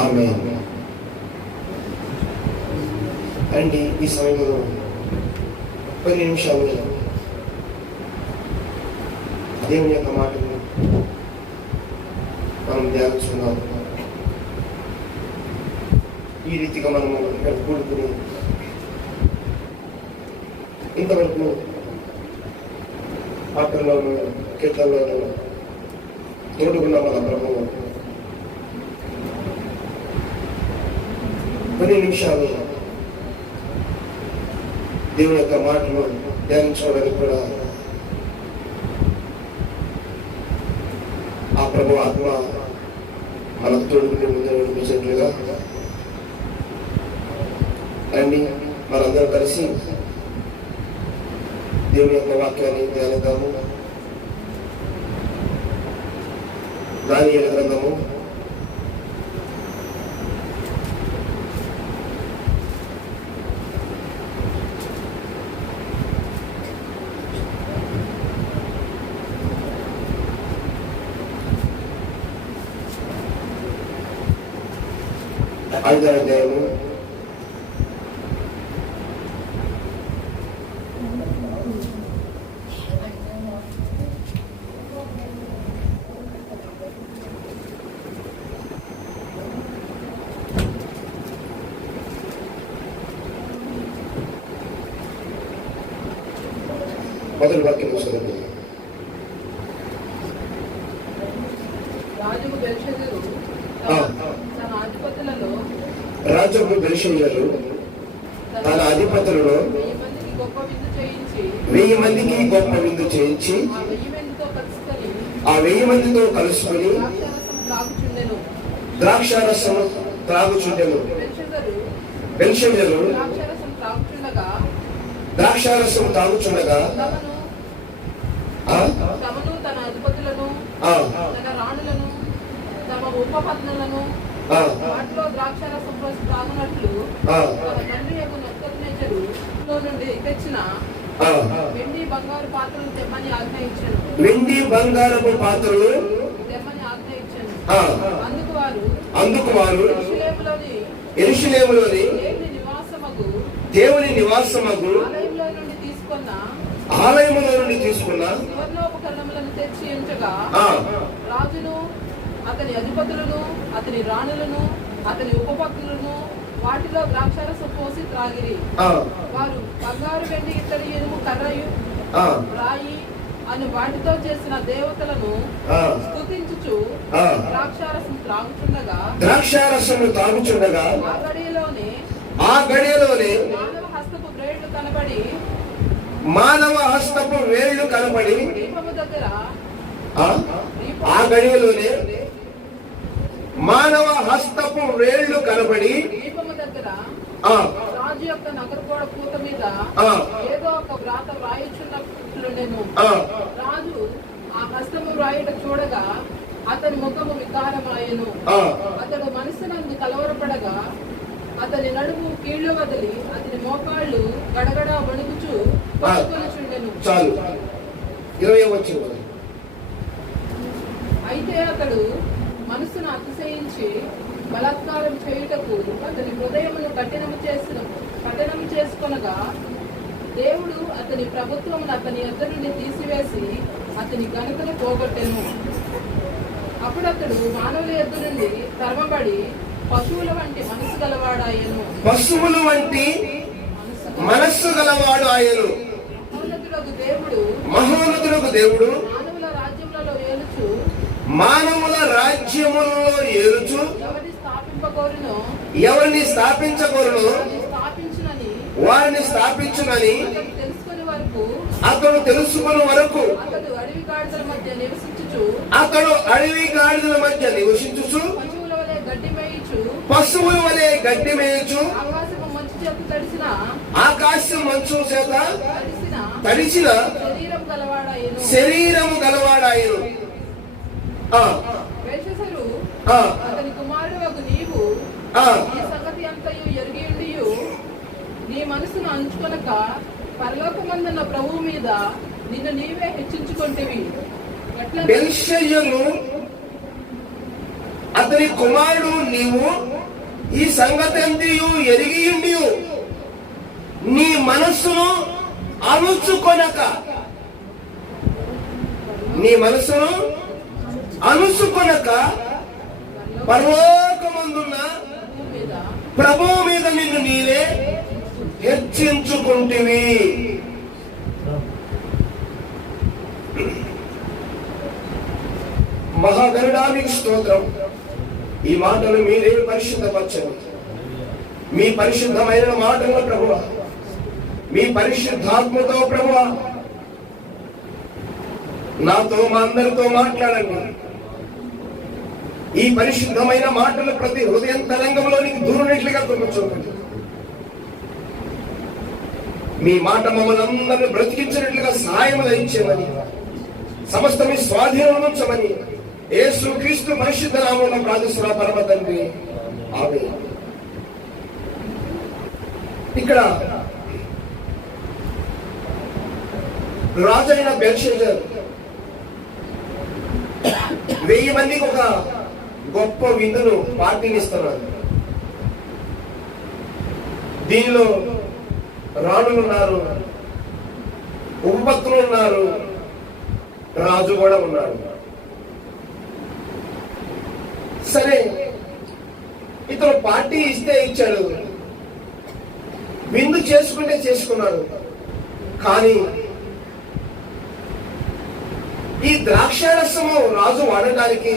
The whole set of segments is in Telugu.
ఆమేన్. అండి ఈ సమయంలో కొన్ని నిమిషాలు దేవుని యొక్క మాటను మనం ధ్యానించుకుందాం. ఈ రీతిగా మనము ఇక్కడ కూడుకుని ఇంతవరకు పాటల్లోనూ కీర్తనలోనూ తోడుకున్న మన ప్రభువు కొన్ని నిమిషాలు దేవుని యొక్క మాటను ధ్యానించుకోవడానికి కూడా ఆ ప్రభు ఆత్మ మనకు తోడుకుని ముందు నడిపించినట్లుగా రండి మనందరం కలిసి దేవుని యొక్క వాక్యాన్ని ధ్యానిద్దాము. దానియేలు గ్రంథము 5వ అధ్యాయము 1వ వాక్యం చదవండి. రాజు బెల్షెజరు తన అధిపతులలో 1000 మందికి గొప్ప విందు చేయించి ఆ 1000 మందితో కలుసుకొని ద్రాక్షారసము త్రాగుచుండెను. బెల్షెజరు ద్రాక్షారసము తాగుచుండగా తన అధిపతులను తన రాణులను తమ ఉపపత్నులను వాటిలో ద్రాక్షారసం పోసి త్రాగునట్లు తన తండ్రి యొక్క నెబుకద్నెజరు నుండి తెచ్చిన వెండి బంగారు పాత్రలు తెమ్మని ఆజ్ఞయించాను. వెండి బంగారపు పాత్రలు తెమ్మని ఆజ్ఞయించాను. అందుకు వారు యెరూషలేములోని దేవుని నివాసమగు ఆలయములో నుండి తీసుకున్న సువర్ణోపకరణములను తెచ్చి ఉంచగా రాజును అతని అధిపతులను అతని రాణులను అతని ఉపపత్నులను వాటిలో ద్రాక్షారసం పోసి త్రాగిరి. వారు బంగారు, వెండి, ఇత్తడి, ఇనుము, కర్రయు, రాయి అని వాటితో చేసిన దేవతలను స్తుతించుచు ద్రాక్షారసం త్రాగుచుండగా ఆ గడియలోనే మానవ హస్తపు వేళ్లు కనబడి ఆ గడియలోనే మానవ హస్తపు వేళ్లు కనబడి రాజు యొక్క నగరగోడ పూత మీద ఏదో ఒక వ్రాత వ్రాయుచున్నట్లుండెను. రాజు ఆ హస్తము వ్రాయుట చూడగా అతని ముఖము వికారమాయెను. అతడు మనసునందు కలవరపడగా అతని నడుము కీళ్లు వదిలి అతని మోకాళ్ళు గడగడ వణుకుచు పట్టుకొనిచుండెను. అయితే అతడు మనసును అతిశయించి బలాత్కారం చేయుటకు అతని హృదయమును కఠినము చేసుకొనగా దేవుడు అతని ప్రభుత్వమును అతని యొద్ద నుండి తీసివేసి అతని ఘనతను పోగొట్టెను. అప్పుడు అతడు మానవుల యొద్ద నుండి తరమబడి పశువుల వంటి మనస్సు గలవాడాయను. పశువుల వంటి మనస్సు గలవాడు ఆయను. మహోన్నతుడగు దేవుడు మానవుల రాజ్యములలో ఏలుచు ఎవరిని స్థాపించగోరును వారిని స్థాపించునని అతడు తెలుసుకుని వరకు అతడు అడవి గాడిదల మధ్య నివసించుచు పశువుల వలె గడ్డి మేయుచు ఆకాశం మంచు చేత తడిచిన శరీరము గలవాడాయను. అతని కుమారుడు నీవు ఈ సంగతి అంతయు ఎరిగి ఉండియు నీ మనసును అంచుకొనక పరలోకమందున్న ప్రభువు మీద నిన్ను నీవే హెచ్చించుకొంటివి. బెల్షెజరు అతని కుమారుడు నీవు ఈ సంగతి అంతయు ఎరిగి ఉండి నీ మనస్సును అణుచుకొనక, నీ మనస్సును అణుచుకొనక పరలోకమందున్న ప్రభువు మీద నిన్ను నీవే హెచ్చించుకుంటివి. మహాగరుడానికి స్తోత్రం. ఈ మాటలు మీరే పరిశుద్ధపరచండి. మీ పరిశుద్ధమైన మాటలు ప్రభువా, మీ పరిశుద్ధాత్మతో ప్రభువా నాతో మా అందరితో మాట్లాడండి. ఈ పరిశుద్ధమైన మాటలు ప్రతి హృదయం తరంగంలోనికి దూరనట్లుగా చూపండి. మీ మాట మమ్మల్ని అందరిని బ్రతికించినట్లుగా సహాయం ఇచ్చేమని, సమస్త మీ స్వాధీనం ఉంచమని యేసుక్రీస్తు పరిశుద్ధ నామములో ప్రార్థిస్తున్న పరమ తండ్రి, ఆమేన్. ఇక్కడ రాజైన బెల్షెజర్ 1000 మందికి ఒక గొప్ప విందును పార్టీనిస్తున్నాడు. దీనిలో రాణులు ఉన్నారు, ఉపపత్తులు ఉన్నారు, రాజు కూడా ఉన్నాడు. సరే, ఇతను పార్టీ ఇస్తే ఇచ్చాడు, విందు చేసుకుంటే చేసుకున్నాడు. కానీ ఈ ద్రాక్షారసము రాజు వాడటానికి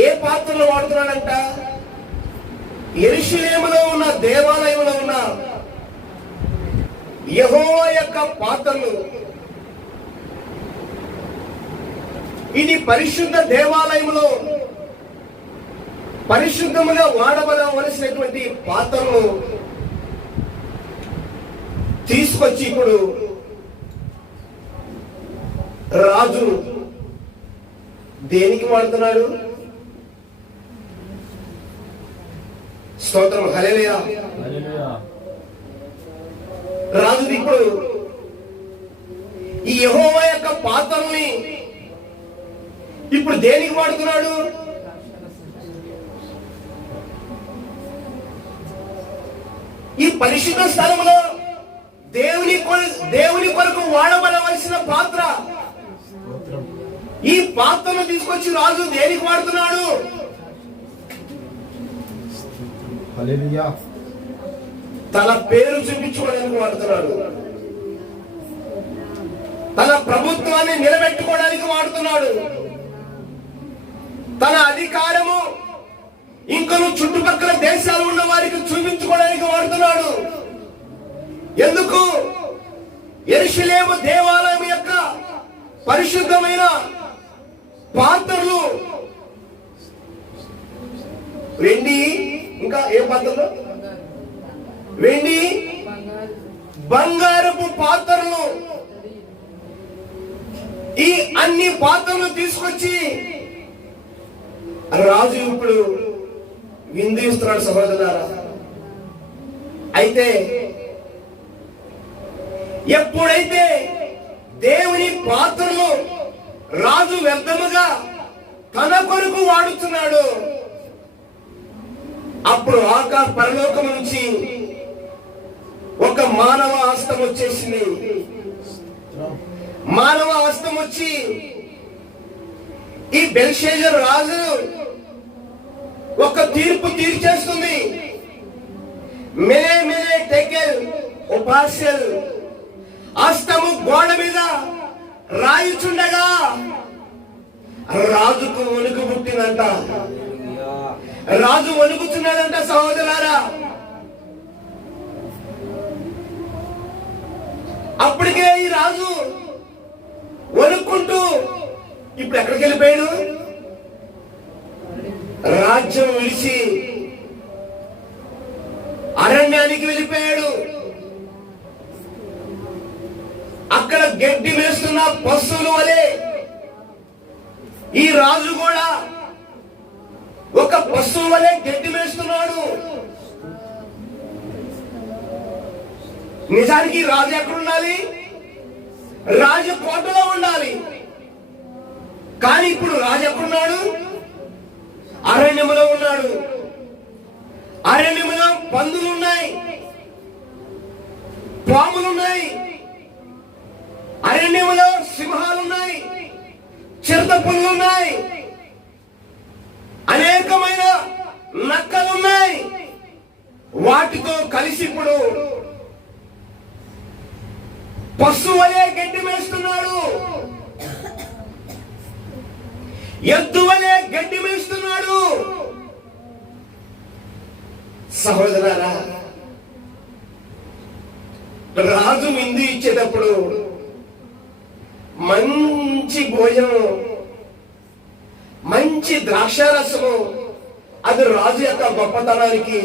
ఏ పాత్రలో వాడుతున్నాడంట? యెరూషలేములో ఉన్న దేవాలయంలో ఉన్న యెహోవా యొక్క పాత్రలు. ఇది పరిశుద్ధ దేవాలయంలో పరిశుద్ధముగా వాడబడవలసినటువంటి పాత్రలను తీసుకొచ్చి ఇప్పుడు రాజు దేనికి వాడుతున్నాడు? స్తోత్రం, హల్లెలూయా. రాజు ఇప్పుడు ఈ యెహోవా యొక్క పాత్రల్ని ఇప్పుడు దేనికి వాడుతున్నాడు? ఈ పరిశుద్ధ స్థలంలో దేవుని కొరకు వాడబడవలసిన పాత్ర. ఈ పాత్రను తీసుకొచ్చి రాజు దేనికి వాడుతున్నాడు? తన పేరు చూపించుకోవడానికి వాడుతున్నాడు. తన ప్రభుత్వాన్ని నిలబెట్టుకోవడానికి వాడుతున్నాడు. తన అధికారము ఇంకను చుట్టుపక్కల దేశాలు ఉన్న వారికి చూపించుకోవడానికి వాడుతున్నాడు. ఎందుకు? యెరూషలేము దేవాలయం యొక్క పరిశుద్ధమైన పాత్రలు, వెండి, ఇంకా ఏ పాత్రలు? వెండి, బంగారపు పాత్రలు. ఈ అన్ని పాత్రలు తీసుకొచ్చి రాజు ఇప్పుడు విందు ఇస్తున్నాడు సహోదరులారా. అయితే ఎప్పుడైతే దేవుని పాత్రలు రాజు వ్యర్థముగా తన కొరకు వాడుతున్నాడు, అప్పుడు పరలోకం నుంచి ఒక మానవ హస్తం వచ్చేసింది. మానవ హస్తం వచ్చి ఈ బెల్షెజర్ రాజు ఒక తీర్పు తీర్చేస్తుంది. మెనే టెకెల్ ఉపాస్యల్ హస్తము గోడ మీద రాయుచుండగా రాజుకు వణుకు పుట్టిందంట. రాజు వణుకుతున్నాడంట సహోదరులారా. అప్పటికే ఈ రాజు వణుక్కుంటూ ఇప్పుడు ఎక్కడికి వెళ్ళిపోయాడు? రాజ్యం విడిచి అరణ్యానికి వెళ్ళిపోయాడు. అక్కడ గడ్డి వేస్తున్న పశువుల వలె ఈ రాజు కూడా ఒక పశువు వలె గడ్డి వేస్తున్నాడు. నిజానికి రాజు ఎక్కడ ఉండాలి? రాజు కోటలో ఉండాలి. కానీ ఇప్పుడు రాజు ఎక్కడున్నాడు? అరణ్యములో ఉన్నాడు. అరణ్యములో పందులు ఉన్నాయి, పాములున్నాయి, అరణ్యములో సింహాలున్నాయి, చిరుతపులున్నాయి, అనేకమైన నక్కలున్నాయి. వాటితో కలిసి ఇప్పుడు పశువులే గడ్డి మేస్తున్నాడు, ఎద్దు వలె గడ్డి మేస్తున్నాడు. సహోదరారా, రాజు విందు ఇచ్చేటప్పుడు మంచి భోజనం, మంచి ద్రాక్షారసము, అది రాజు యొక్క గొప్పతనానికి.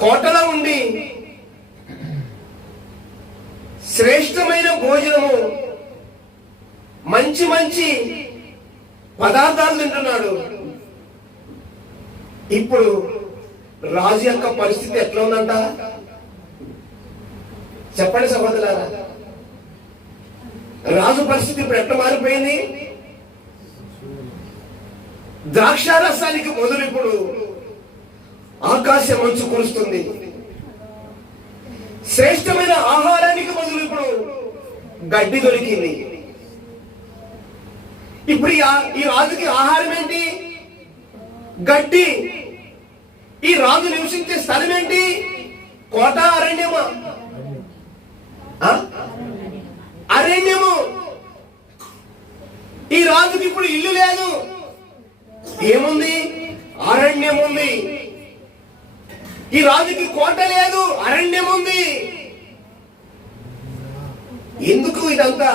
కోటలో ఉండి శ్రేష్టమైన భోజనము, మంచి మంచి పదార్థాలు తింటున్నాడు. ఇప్పుడు రాజు యొక్క పరిస్థితి ఎట్లా ఉందంట చెప్పండి సహోదరులారా. రాజు పరిస్థితి ఇప్పుడు ఎట్లా మారిపోయింది? ద్రాక్షారసానికి మొదలు ఇప్పుడు ఆకాశం మంచు కురుస్తుంది. శ్రేష్టమైన ఆహారానికి బదులు ఇప్పుడు గడ్డి దొరికింది. ఇప్పుడు ఈ రాజుకి ఆహారం ఏంటి? గడ్డి. ఈ రాజు నివసించే స్థలం ఏంటి? కోట, అరణ్యమా? అరణ్యము. ఈ రాజుకి ఇప్పుడు ఇల్లు లేదు. ఏముంది? అరణ్యం ఉంది. ఈ రాజుకి కోట లేదు, అరణ్యం ఉంది. ఎందుకు ఇదంతా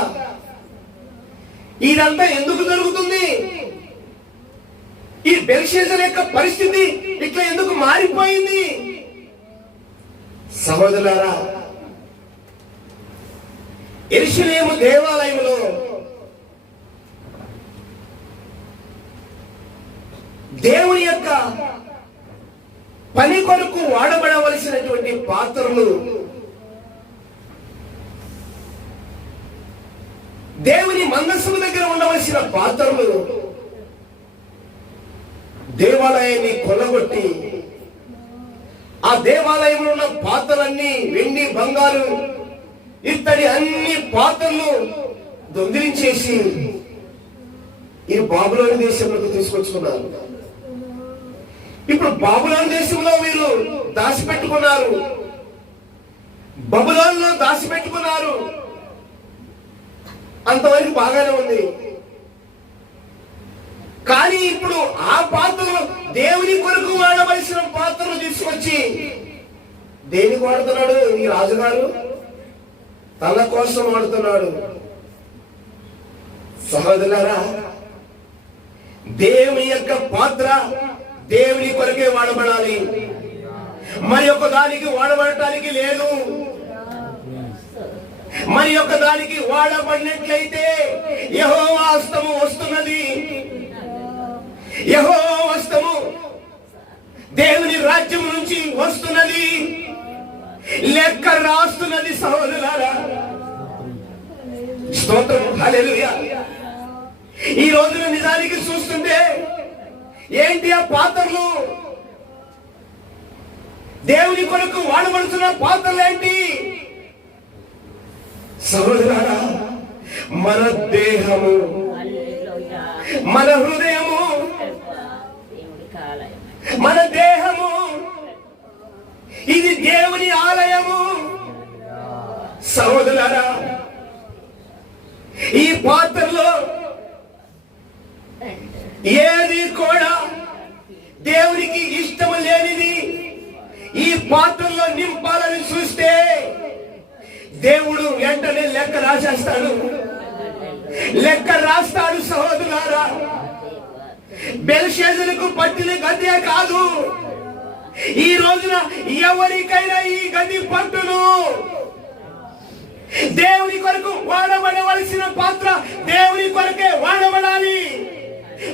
ఎందుకు జరుగుతుంది? ఈ బెల్షాజర్ యొక్క పరిస్థితి ఇట్లా ఎందుకు మారిపోయింది? సహోదరులారా, యెరూషలేము దేవాలయంలో దేవుని యొక్క పని కొరకు వాడబడవలసినటువంటి పాత్రలు, దేవుని మందస్సు దగ్గర ఉండవలసిన పాత్రలు దేవాలయాన్ని కొల్లగొట్టి ఆ దేవాలయంలో ఉన్న పాత్రలన్నీ వెండి, బంగారు, ఇత్తడి అన్ని పాత్రలు దొంగిలించేసి ఈ బాబులోని దేశంలోకి తీసుకొచ్చుకున్నారు. ఇప్పుడు బాబులోని దేశంలో వీరు దాచిపెట్టుకున్నారు, బబులోనులో దాచిపెట్టుకున్నారు. అంతవరకు బాగానే ఉంది. కానీ ఇప్పుడు ఆ పాత్రలు, దేవుని కొరకు వాడవలసిన పాత్రలు తీసుకొచ్చి దేనికి వాడుతున్నాడు ఈ రాజుగారు? తన కోసం వాడుతున్నాడు. సహోదరులారా, దేవుని యొక్క పాత్ర దేవుని కొరకే వాడబడాలి, మరి ఒక దానికి వాడబడటానికి లేదు. మరి ఒక దానికి వాడబడినట్లయితే యెహోవా హస్తము వస్తున్నది. యెహోవా హస్తము దేవుని రాజ్యం నుంచి వస్తున్నది, లెక్క రాస్తున్నది. సహోదరులారా, స్తోత్రం, హల్లెలూయా. ఈ రోజున నిజానికి చూస్తుంటే ఏంటి ఆ పాత్రలు? దేవుని కొరకు వాడబడుతున్న పాత్రలు ఏంటి? సహోదరులారా, మన దేహము, మన హృదయము, మన దేహము ఇది దేవుని ఆలయము. సహోదరులారా, ఈ పాత్రలో ఏది కూడా దేవునికి ఇష్టం లేనిది ఈ పాత్రలో నింపాలని చూస్తే దేవుడు వెంటనే లెక్క రాసేస్తాడు, లెక్క రాస్తాడు. సహోదరులారా, బెల్షాజరుకు పట్టిన గదే కాదు, ఈ రోజున ఎవరికైనా ఈ గది పట్టును. దేవుని కొరకు వాడబడవలసిన పాత్ర దేవుని కొరకే వాడబడాలి.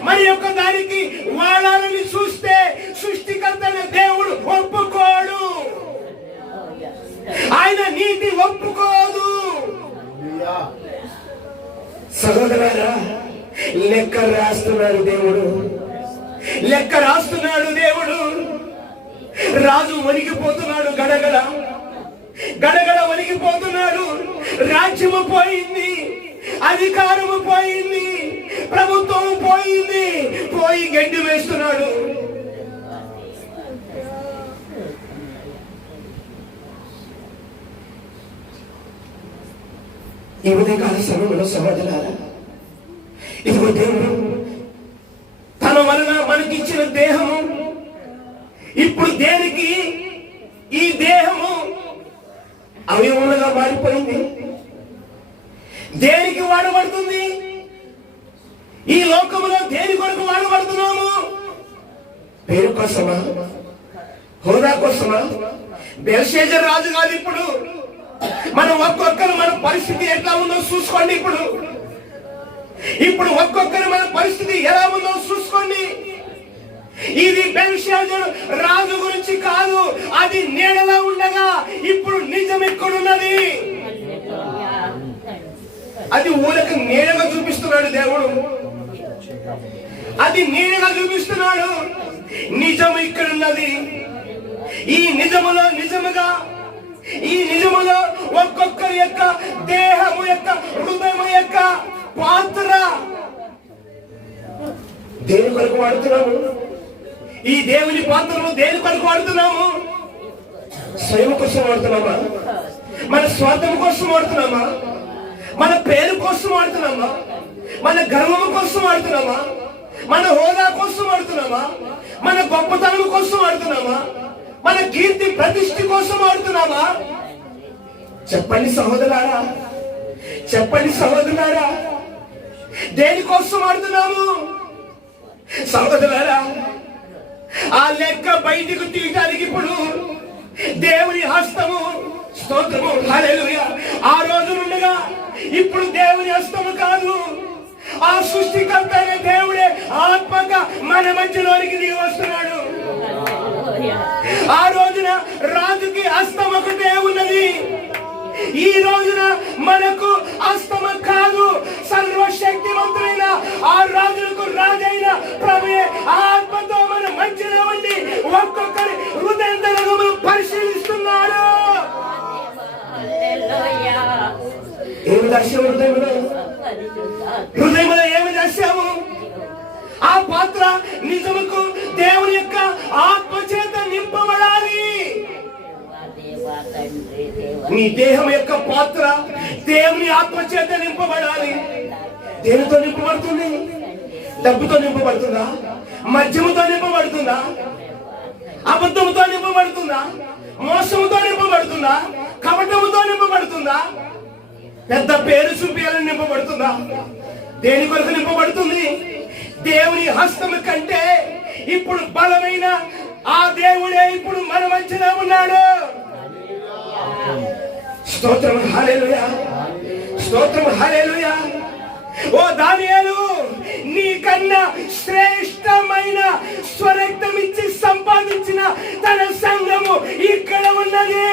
మరి యొక్క దానికి వాడాలని చూస్తే సృష్టికర్తన దేవుడు ఒప్పుకోడు, ఆయన నీతి ఒప్పుకోదు. సహోదరారా, లెక్క రాస్తున్నాడు దేవుడు, లెక్క రాస్తున్నాడు దేవుడు. రాజు వణికిపోతున్నాడు, గడగడ గడగడ వణికిపోతున్నాడు. రాజ్యము పోయింది, అధికారము పోయింది, ప్రభుత్వం పోయింది, పోయి గడ్డి వేస్తున్నాడు. ఈ ఉదయకాల సమయంలో సహోదరులారా, ఇదిగో దేవుడు తన వలన మనకిచ్చిన దేహము ఇప్పుడు దేనికి, ఈ దేహము అవయవములుగా మారిపోయింది. దేనికి వాడబడుతుంది? ఈ లోకములో దేని కొరకు వాడబడుతున్నాము? పేరు కోసమా? హోదా కోసమా? బెల్షెజర్ రాజు కాదు ఇప్పుడు. మనం ఒక్కొక్కరు మన పరిస్థితి ఎట్లా ఉందో చూసుకోండి. ఇప్పుడు ఒక్కొక్కరు మన పరిస్థితి ఎలా ఉందో చూసుకోండి. ఇది బెల్షెజర్ రాజు గురించి కాదు, అది నీడలా ఉండగా ఇప్పుడు నిజం ఎక్కడున్నది? అది ఊరికి నీడగా చూపిస్తున్నాడు దేవుడు, అది నీడగా చూపిస్తున్నాడు. నిజం ఇక్కడున్నది. ఈ నిజములో నిజముగా, ఈ నిజములో ఒక్కొక్కరి యొక్క దేహము యొక్క హృదయం యొక్క పాత్ర దేని కొరకు వాడుతున్నాము? ఈ దేవుని పాత్రను దేని కొరకు వాడుతున్నాము? స్వయం కోసం వాడుతున్నామా? మన స్వార్థం కోసం వాడుతున్నామా? మన పేరు కోసం వాడుతున్నామా? మన గర్వము కోసం వాడుతున్నామా? మన హోదా కోసం వాడుతున్నామా? మన గొప్పతనం కోసం వాడుతున్నామా? మన కీర్తి ప్రతిష్ఠ కోసం వాడుతున్నామా? చెప్పండి సహోదరులారా, చెప్పండి సహోదరులారా, దేనికోసం వాడుతున్నాము? సహోదరులారా, ఆ లెక్క బయటకు తీయటానికి ఇప్పుడు దేవుని హస్తము, స్తోత్రము, హల్లెలూయా, ఆ రోజు నుండిగా ఇప్పుడు దేవుని హస్తము కాదు, ఆ సృష్టికర్త అయిన దేవుడే ఆత్మగా మన మధ్యలోనికి దిగి వస్తున్నాడు. ఆ రోజున రాజుకి హస్తం ఒకటే ఉన్నది, ఈ రోజున మనకు హస్తమ కాదు. సర్వశక్తివంతుడైన ఆ రాజులకు రాజైన ప్రభువే ఆత్మతో మన మధ్యలో ఉండి ఒక్కొక్కరి హృదయంతరమును పరిశీలిస్తున్నాడు. ఏమి దర్శనం హృదయంలో ఏమి దర్శనము? ఆ పాత్ర నిజముకు దేవుని యొక్క ఆత్మ చేత నింపబడాలి. నీ దేహం యొక్క పాత్ర దేవుని ఆత్మ చేత నింపబడాలి. దేనితో నింపబడుతుంది? డబ్బుతో నింపబడుతుందా? మద్యముతో నింపబడుతుందా? అబద్ధముతో నింపబడుతుందా? మోసముతో నింపబడుతుందా? కపటముతో నింపబడుతుందా? పెద్ద పేరు చూపియాలని నింపబడుతుందా? దేని కొరకు నింపబడుతుంది? దేవుని హస్తము కంటే ఇప్పుడు బలమైన ఆ దేవుడే ఇప్పుడు మన మధ్యలో ఉన్నాడు. స్తోత్రం, హల్లెలూయా, స్తోత్రం, హల్లెలూయా. ఓ దానియేలు, నీకన్నా శ్రేష్టమైన స్వరక్తం ఇచ్చి సంపాదించిన తన సంఘము ఇక్కడ ఉన్నది.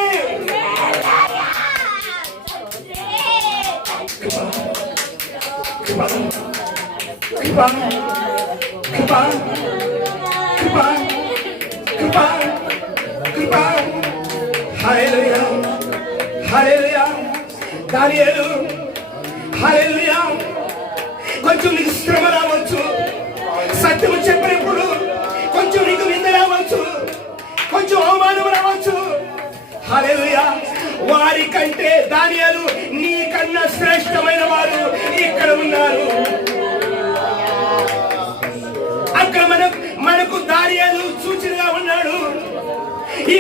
హల్లెలూయా, హల్లెలూయా. దానియేలు, హల్లెలూయా. కొంచెం నీకు శ్రమ రావచ్చు, సత్యము చెప్పినప్పుడు కొంచెం నీకు నింద రావచ్చు, కొంచెం అవమానం రావచ్చు. హల్లెలూయా. వారి కంటే దానియేలు నీకన్నా శ్రేష్టమైన వారు ఇక్కడ ఉన్నారు. అక్కడ మనకు దానియేలు సూచనగా ఉన్నాడు.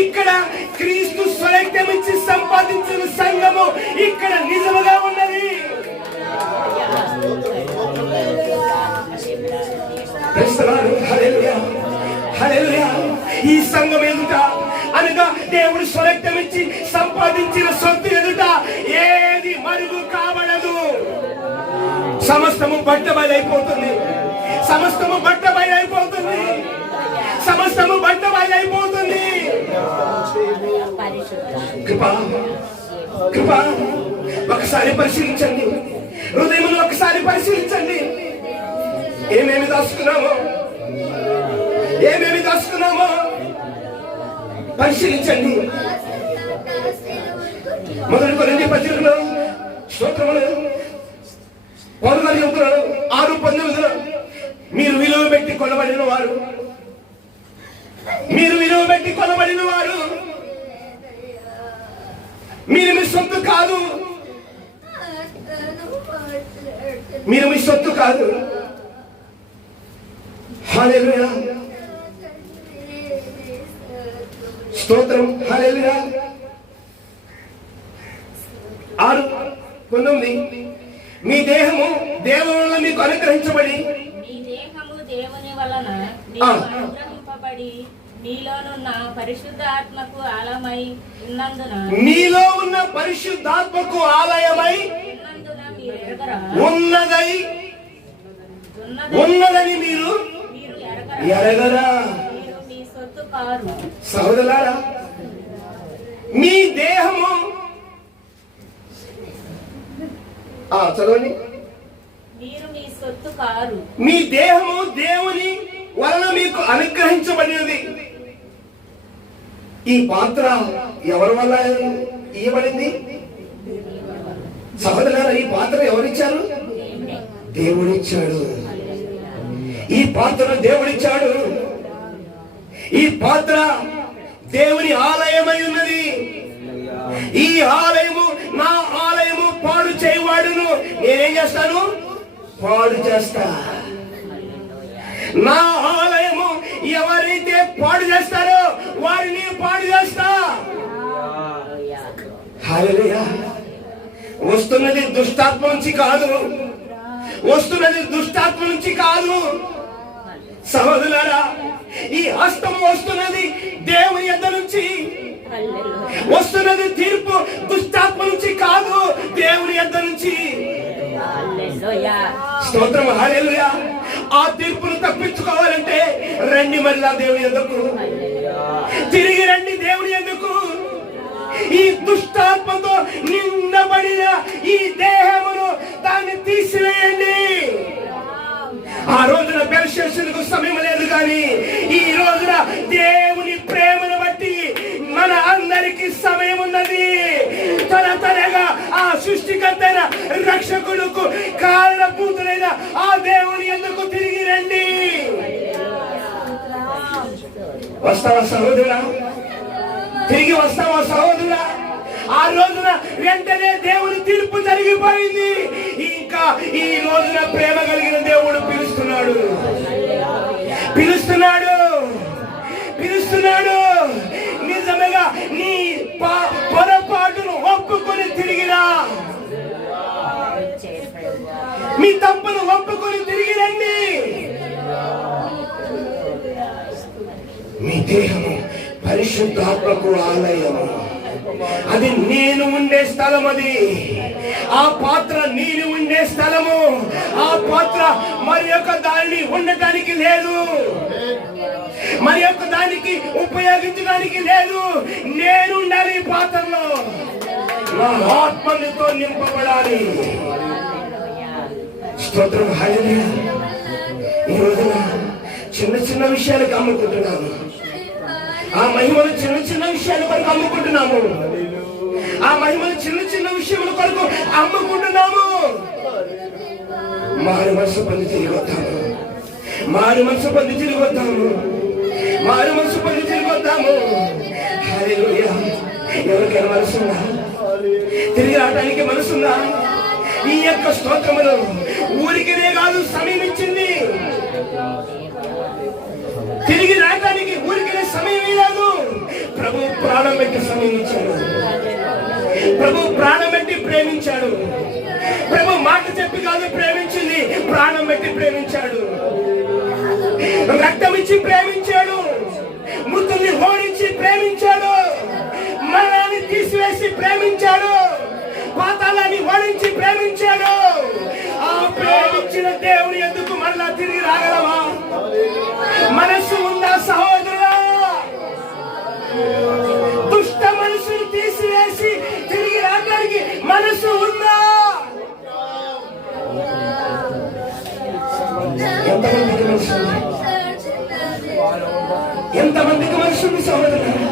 ఇక్కడ క్రీస్తు స్వరక్తం ఇచ్చి సంపాదించిన సంఘము ఇక్కడ నిజముగా ఉన్నది. హల్లెలూయా, హల్లెలూయా. ఈ సంఘం ఎదుట అనగా దేవుడు స్వరక్తం ఇచ్చి సంపాదించిన సొత్తు ఎదుట ఏది మరుగు కాబడదు. సమస్తము బట్టబయలైపోతుంది, సమస్తము బట్టబయలైపోతుంది, సమస్తము బట్టబయలైపోతుంది. కృప, కృప. ఒకసారి పరిశీలించండి. హృదయమును ఒకసారి పరిశీలించండి. ఏమేమి దాచుకున్నామో పరిశీలించండి. మొదటి కొరింథీ పత్రికలో స్తోత్రములు పౌలు గారు చెబుతున్నాడు 6:19 మీరు విలువ పెట్టి కొనబడిన వారు, మీరు మీ సొత్తు కాదు, మీరు మీ సొత్తు కాదు. హల్లెలూయా, స్తోత్రం, హల్లెలూయా. 6:19 మీ దేహము దేవుని వలన మీకు అనుగ్రహించబడి, మీ దేహము దేవుని వలన మీకు అనుగ్రహింపబడి మీలోనున్న పరిశుద్ధాత్మకు ఆలయమై ఉన్నందున, మీలో ఉన్న పరిశుద్ధాత్మకు ఆలయమై ఉన్నదని మీరు ఎరగరా? మీరు మీ సొత్తు కారు. సహోదరులారా, మీ దేహము చదవండి. మీరు మీ సొత్తు కారు. మీ దేహము దేవుని వలన మీకు అనుగ్రహించబడినది. ఈ పాత్ర ఎవరి వల్ల ఇవ్వబడింది? సహోదరులారా, ఈ పాత్ర ఎవరిచ్చారు? దేవుడిచ్చాడు. ఈ పాత్ర దేవుడిచ్చాడు. ఈ పాత్ర దేవుని ఆలయమై ఉన్నది. ఈ ఆలయము నా ఆలయము, పాడు చేయవాడును నేనేం చేస్తాను? పాడు చేస్తా. నా ఆలయము ఎవరైతే పాడు చేస్తారో వారిని పాడు చేస్తా. హల్లెలూయా. వస్తున్నది దుష్టాత్మ నుంచి కాదు, సహోదరులారా, ఈ హస్తం వస్తున్నది దేవుని యొద్ద నుంచి. వస్తున్నది తీర్పు దుష్టాత్మ నుంచి కాదు, దేవుని యొద్ద నుంచి. స్తోత్రం, హల్లెలూయా. ఆ తీర్పును తప్పించుకోవాలంటే రండి మరలా దేవుని యొద్దకు, తిరిగి రండి దేవుని యొద్దకు. ఈ దుష్టాత్మతో నిండబడిన ఈ దేహమును దాన్ని తీసివేయండి. ఆ రోజున బెల్షస్సరుకు సమయం లేదు, కానీ ఈ రోజున దేవుని ప్రేమను బట్టి మన అందరికి సమయం ఉన్నది. తరతరగా ఆ సృష్టికర్తైన రక్షకుడుకు కారణభూతులైన ఆ దేవుని ఎందుకు తిరిగి రండి. వస్తావా సహోదరుడా? తిరిగి వస్తావా సహోదరుడా? ఆ రోజున వెంటనే దేవుని తీర్పు జరిగిపోయింది. ఇంకా ఈ రోజున ప్రేమ కలిగిన దేవుడు పిలుస్తున్నాడు. నిజంగా నీ పొరపాటును ఒప్పుకొని తిరిగిరా. మీ తప్పును ఒప్పుకొని తిరిగి రండి. మీ దేహము పరిశుద్ధాత్మకు ఆలయము. అది నేను ఉండే స్థలం. అది ఆ పాత్ర నేను ఉండే స్థలము. ఆ పాత్ర మరి యొక్క దానిని ఉండటానికి లేదు, మరి యొక్క దానికి ఉపయోగించడానికి లేదు. నేను ఉండాలి ఈ పాత్రలో. నా ఆత్మతో నింపబడాలి. స్తోత్రం, హల్లెలూయా. ఈ రోజున చిన్న విషయాలకు అమ్ముకుంటున్నాము. ఆ మహిమలు చిన్న విషయాల కొరకు అమ్ముకుంటున్నాము. ఆ మహిమలు చిన్న విషయముల కొరకు అమ్ముకుంటున్నాము. మారు మనసు పొంది తిరిగి వద్దాము. హల్లెలూయా. ఎవరికైనా మనసుందా? తిరిగి రావడానికి మనసుందా? ఈ యొక్క స్తోత్రములు ఊరికినే కాదు, సమయం ఇచ్చింది. తిరిగి రావడానికి ఊరికినే సమయం లేదు. ప్రభు ప్రాణం పెట్టి సమయం ఇచ్చాడు. ప్రభు ప్రాణం పెట్టి ప్రేమించాడు. ప్రభు మాట చెప్పి కాదు ప్రేమించింది, ప్రాణం పెట్టి ప్రేమించాడు. రక్తం ఇచ్చి ప్రేమించాడు. మృతుల్ని ఓడించి ప్రేమించాడు. మరణాన్ని తీసివేసి ప్రేమించాడు. పాతాళాన్ని ఓడించి ప్రేమించాడు. ఆ ప్రేమించిన దేవుని ఎందుకు మళ్ళా తిరిగి రాగలవా? మనసు ఉందా సహోదరుడా? దుష్ట మనసును తీసివేసి తిరిగి రావడానికి మనసు ఉందా? ఎంతమందికి మనసు ఉంది సహోదరులారా?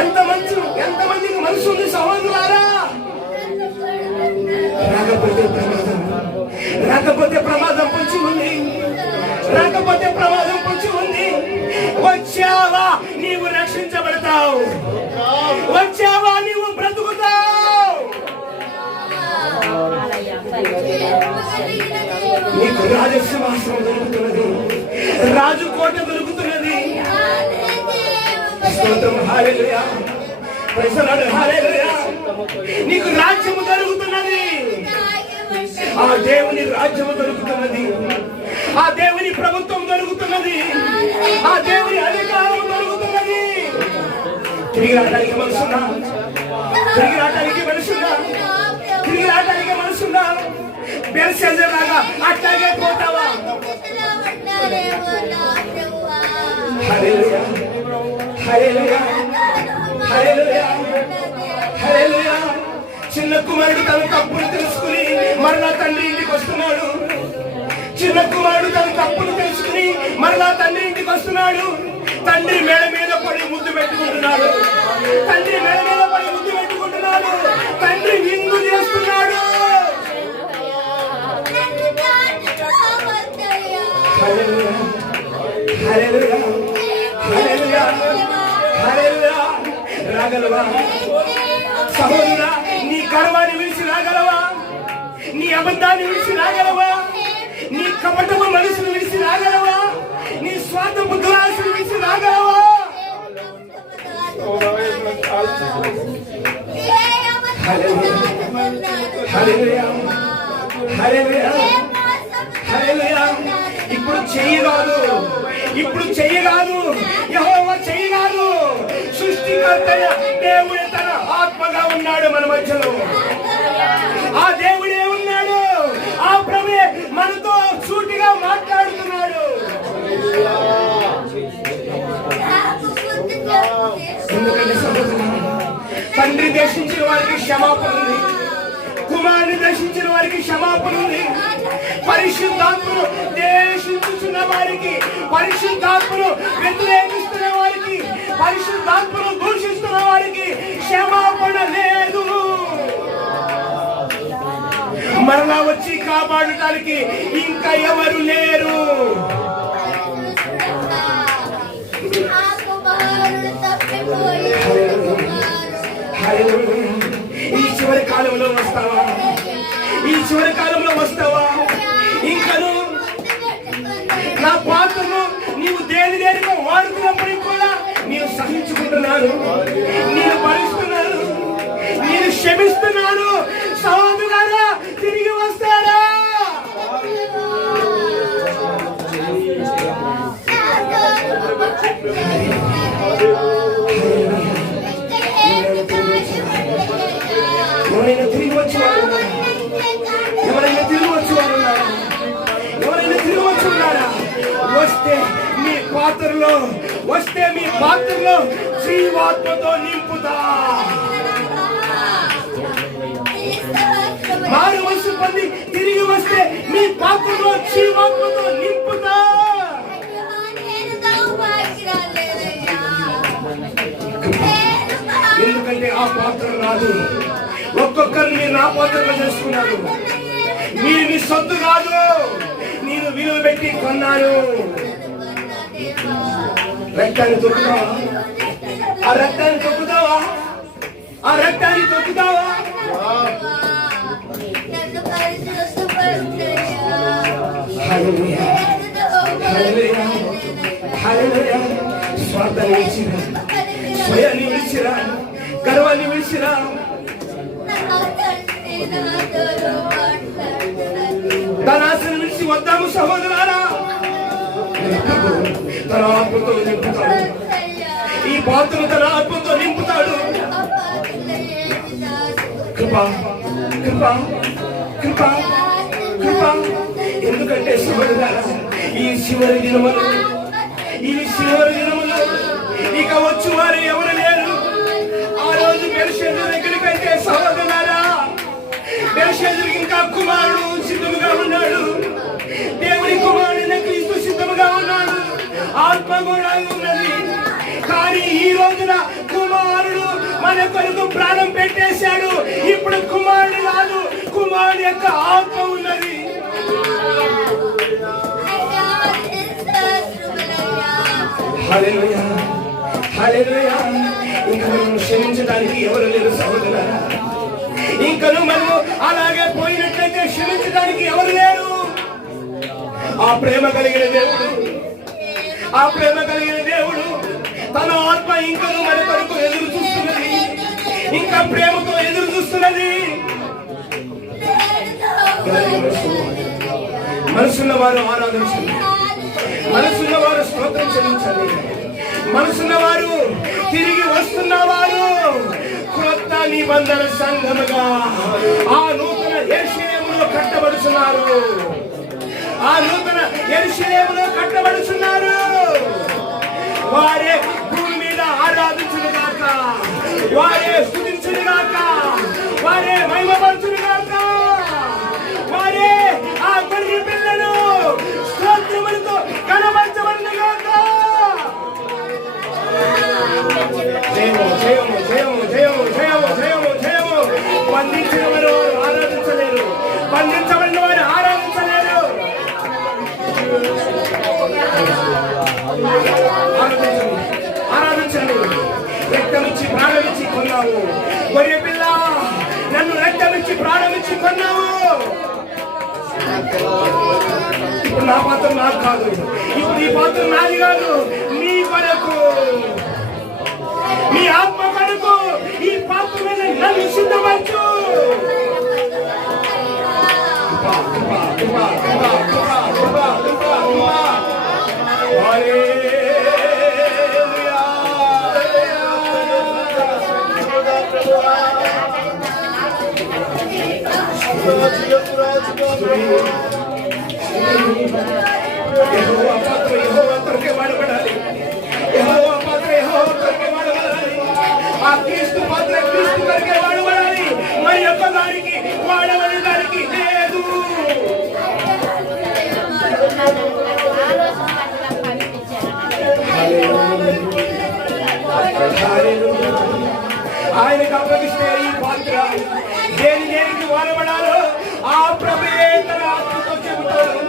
ఎంతమందికి మనసు ఉంది సహోదరులారా? రాకపోతే ప్రమాదం పొంచి ఉంది. రాకపోతే ప్రమాదం పొంచి ఉంది. వచ్చావా నీవు రక్షించబడతావు. వచ్చావా నీవు బ్రతుకుతావు. నీకు రాజసింహాసనం దొరుకుతున్నది. రాజు కోట దొరుకుతున్నది. స్తోత్రం హల్లెలూయా. ప్రైజ్ ది లార్డ్ హల్లెలూయా. నీకు రాజ్యము దొరుకుతున్నది. ఆ దేవుని రాజ్యము దొరుకుతున్నది. ఆ దేవుని ప్రభుత్వం దొరుకుతున్నది. ఆ దేవుని అధికారం దొరుకుతున్నది. తిరిగి రావడానికి మనసున్నా? తిరిగి రావడానికి మనసున్నా? తిరిగి రావడానికి మనసున్నా? బెల్షెజర్ లాగా అట్లాగే పోతావా? హల్లెలూయా హల్లెలూయా హల్లెలూయా హల్లెలూయా. చిన్న కుమారుడు తన తప్పును తెలుసుకుని మరలా తండ్రి ఇంటికి వస్తున్నాడు. చిన్న కుమారుడు తన తప్పును తెలుసుకుని మరలా తండ్రి ఇంటికి వస్తున్నాడు. తండ్రి మేడ మీద పడి ముద్దు పెట్టుకుంటున్నాడు. తండ్రి మేడ మీద పడి ముద్దు పెట్టుకుంటున్నాడు. తండ్రి విందు చేస్తున్నాడు. హల్లెలూయా హల్లెలూయా హల్లెలూయా హల్లెలూయా. రాగలవా సహోదరా? నీ గర్వాన్ని విడిచి రాగలవా? నీ అబద్ధాన్ని విడిచి రాగలవా? నీ కపటపు మనసును విడిచి రాగలవా? నీ స్వార్థపు దురాశను విడిచి రాగలవా? హల్లెలూయా హల్లెలూయా హల్లెలూయా హల్లెలూయా. ఇప్పుడు చెయ్యగాదు. ఇప్పుడు చెయ్యగాదు. యెహోవా చెయ్యగాదు. సృష్టికర్తయ దేవుడే తన ఆత్మగా ఉన్నాడు మన మధ్యలో. ఆ దేవుడే ఉన్నాడు. ఆ ప్రభువే మనతో సూటిగా మాట్లాడుతున్నాడు. ఎందుకంటే తండ్రి దర్శించిన వారికి క్షమాపణ ఉంది. కుమారుని దర్శించిన వారికి క్షమాపణ ఉంది. పరిశుద్ధాత్మను దేశించుచున్న వారికి, పరిశుద్ధాత్మను వ్యతిరేకిస్తున్న వారికి, పరిశుద్ధాత్మను దూషిస్తున్న వారికి క్షమాపణ లేదు. మరలా వచ్చి కాపాడటానికి ఇంకా ఎవరు లేరు. ఈ చివరి కాలంలో వస్తావా? ఈ చివరి కాలంలో వస్తావా? ఇంకను నా పాత్రను నీవు దేనిగా వాడుతున్నప్పటికీ కూడా నేను సహించుకుంటున్నాను, నేను భరిస్తున్నాను, నేను క్షమిస్తున్నాను. సహోదరులారా, తిరిగి వస్తారా? ఎవరైనా తిరిగి వచ్చేవారు? ఎవరైనా తిరిగి వచ్చేవారు? ఎవరైనా తిరిగి వచ్చున్నారా? వస్తే మీ పాత్రలో, వస్తే మీ పాత్రలో జీవాత్మతో నింపుతా. మారు మనసు పొంది తిరిగి వస్తే మీ పాత్రలో జీవాత్మతో నింపుతా. ఎందుకంటే ఆ పాత్ర నాది. ఒక్కొక్కరిని నా పాత్రలో చేసుకున్నాను. మీరు నీ సొత్తు కాదు, నేను విలువ పెట్టి కొన్నాను. రక్తాన్ని తొక్కుతావా? ఆ రక్తాన్ని తొక్కుతావా? ఆ రక్తాన్ని తొక్కుతావా? హల్లెలూయా హల్లెలూయా హల్లెలూయా. స్వార్థాన్ని విడిచిరా, స్వయాన్ని విడిచిరా, గర్వాన్ని విడిచిరా. తన ఆశను విడిచి వద్దాము సహోదరులారా. తన ఆత్మతో నింపుతాడు. ఈ పాత్రను తన ఆత్మతో నింపుతాడు. కృప కృప కృప కృప. ఎందుకంటే సహోదరులారా, ఈ చివరి దినములు, ఈ చివరి దినములు ఇక వచ్చు వారు ఎవరు లేరు. ఆ రోజు బెల్షెజరు దగ్గరికి అయితే సహోదరులారా, బెల్షెజరు ఇంకా కుమారుడు సిద్ధముగా ఉన్నాడు. దేవుని కుమారుడైన క్రీస్తు సిద్ధముగా ఉన్నాడు. ఆత్మ కూడా ఈ రోజున కుమారుడు మన కొరకు ప్రాణం పెట్టేశాడు. ఇప్పుడు కుమారుడు కాదు, కుమారుడు యొక్క ఆత్మ ఉన్నది. హల్లెలూయా, హల్లెలూయా. ఇంకా మనం క్షమించడానికి ఎవరు లేరు సహోదరులారా. ఇంకను మనం అలాగే పోయినట్లయితే క్షమించడానికి ఎవరు లేరు. ఆ ప్రేమ కలిగిన దేవుడు, ఆ ప్రేమ కలిగిన దేవుడు తన ఆత్మ ఇంకను మన కొరకు ఎదురు చూస్తున్నది, ఇంకా ప్రేమతో ఎదురు చూస్తున్నది. మనసున్న వారు ఆరాధించండి, మనసున్న వారు స్తోత్రం చెల్లించండి, మనసున్న వారు తిరిగి వస్తున్నవారు కొత్త నిబంధన సంఘముగా ఆ నూతన యెరూషలేములో కట్టబడుతున్నారు, ఆ నూతన యెరూషలేములో కట్టబడుతున్నారు. వారే భూమి మీద ఆరాధించును గాక, వారే స్తుతించును గాక, వారే మహిమపరచును గాక, వారే ఆ గొర్రె పిల్లను స్తోత్రములతో కనబరచబడును గాక. జయము జయము జయము జయము జయము జయము జయము. బంధించిన వారు ఆరాధించలేరు, బంధించబడిన వారు ఆరాధించలేరు. ఆరాధించండి. రక్తమిచ్చి ప్రాణమిచ్చి కొన్నావు గొర్రె పిల్ల, నన్ను రక్తమిచ్చి ప్రాణమిచ్చి కొన్నావు. ఇప్పుడు నా పాత్ర నాకు కాదు, ఇప్పుడు ఈ పాత్ర నాది కాదు, నీ కొరకు, నీ ఆత్మ కొరకు ఈ పాత్ర మీద నన్ను సిద్ధపరచు. యెహోవా పాత్ర యెహోవా కొరకే వాడబడాలి, యెహోవా పాత్ర యెహోవా కొరకే వాడబడాలి, ఆ క్రీస్తు పాత్ర క్రీస్తు కొరకే వాడబడాలి. మరి యొక్క దానికి వాడబడి దానికి లేదు. ఆయనకు అప్పగిస్తే ఈ పాత్ర దేని దేనికి వాడబడాలో ఆ ప్రభువే తన ఆత్మతో చెబుతాడు,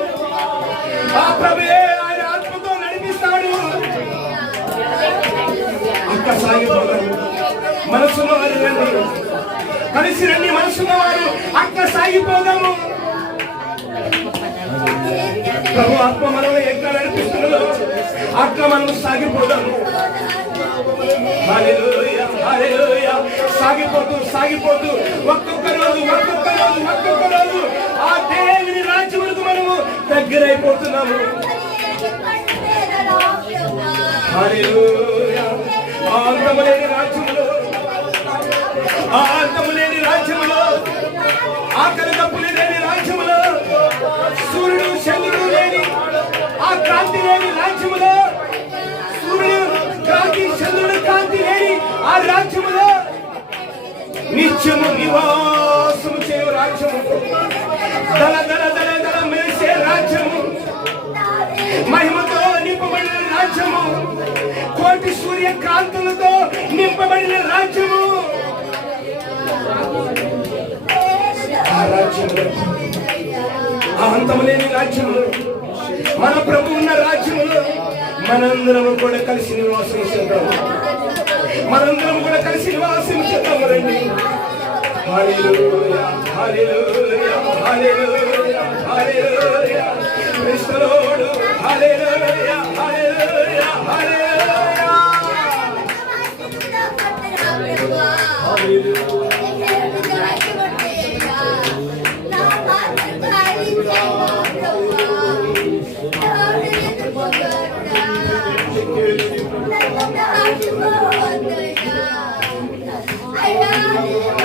ఆ ప్రభువే ఆయన ఆత్మతో నడిపిస్తాడు. అక్క సాగిపోతాడు. మనసున్న వారు రండి, కలిసి రండి. మనసున్న వారు అక్క సాగిపోదాము. ప్రభు ఆత్మ మనల్ని ఎక్కడ నడిపిస్తున్నదో అక్క మనం సాగిపోదాము. హల్లెలూయా, హల్లెలూయా. సాగిపోతూ సాగిపోతూ ఒక్కొక్క రోజు ఒక్కొక్క రోజు ఒక్కొక్క రోజు ఆ దేవుని రాజ్యములకు మనము దగ్గరైపోతున్నాము. హల్లెలూయా. ఆ అంతము లేని రాజ్యములో, ఆ అంతము లేని రాజ్యములో, ఆకలి తప్పులు లేని రాజ్యములో, సూర్యుడు చంద్రుడు లేని ఆ కాంతి లేని రాజ్యములో, సూర్యుడు కాంతి చంద్రుడు కాంతి లేని ఆ రాజ్యములో నిత్యము నివాసము చేయు రాజ్యము, దళ దళ దళ దళ మెరిసే రాజ్యము, మహిమతో నింపబడిన రాజ్యము, కోటి సూర్య కాంతులతో నింపబడిన రాజ్యము. ఆ రాజ్యము, ఆ అంతము లేని రాజ్యము, మన ప్రభు ఉన్న రాజ్యములో మనందరము కూడా కలిసి నివాసం చేద్దాము, మనందరం కూడా కలిసి నివాసం చేద్దాము. రండి. Hallelujah, hallelujah, hallelujah, hallelujah. Praise the lord. Hallelujah, hallelujah, hallelujah. I